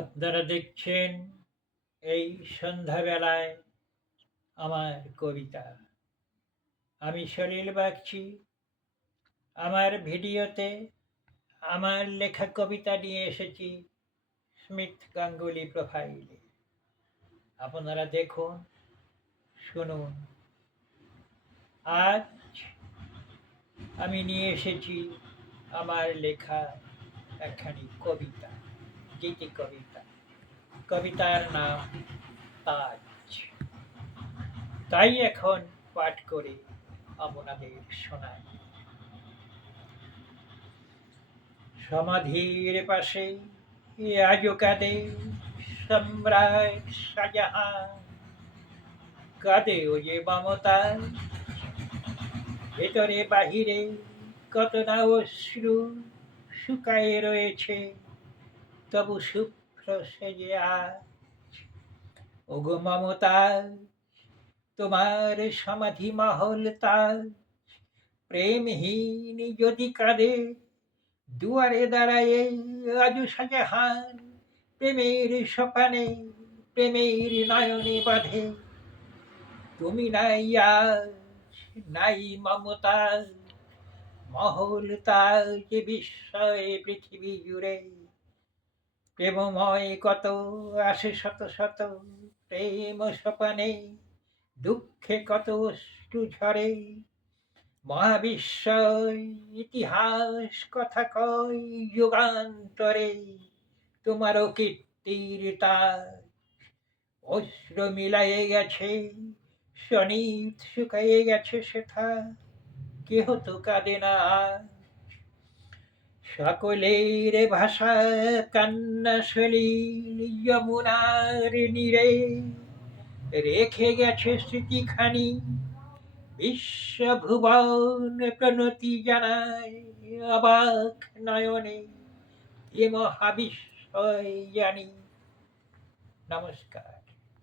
আপনারা দেখছেন এই সন্ধ্যাবেলায় আমার কবিতা। আমি সলিল বাগচি আমার ভিডিওতে আমার লেখা কবিতা নিয়ে এসেছি স্মিথ গাঙ্গুলি প্রোফাইলে। আপনারা দেখুন, শুনুন। আজ আমি নিয়ে এসেছি আমার লেখা একখানি কবিতা। গীতি কবিতা কবিতার নাম তাজ তাই এখন পাঠ করে আপনাদের শোনাই সমাধির পাশে আজও কাঁদে সম্রাট শাহজাহান। কাঁদে ও যে মমতা। ভেতরে বাহিরে কত না অশ্রু শুকায়ে রয়েছে। তবু শুভ্র সেজে ওগো মমতাজ তোমার সমাধি মহল তাজ প্রেমহীন যদি কাঁদে, দুয়ারে দাঁড়ায় আজু শাহজাহান প্রেমের সপানে, প্রেমের নয়নে বাঁধে। তুমি নাই আজ, নাই মমতাজ মহল তাজ বিস্ময়ে পৃথিবী জুড়ে। প্রেমময় কত আসে শত শত, প্রেম সপানে দুঃখে কত অশ্রু ঝরে। মহাবিশ্বয়, ইতিহাস, কথা কয় যুগান্তরে, তোমারও কীর্তির তার অশ্র মিলাইয়ে গেছে সনিত শুকাইয়ে গেছে সেথা, কেহ তো কাঁদে না আজ। সকলের ভাষা কান্না যমুনার নীরে রেখে গেছে স্মৃতিখানি। বিশ্বভুবন প্রণতি জানায় অবাক নয়নে এ মহাবিশ্বয় জানি। নমস্কার।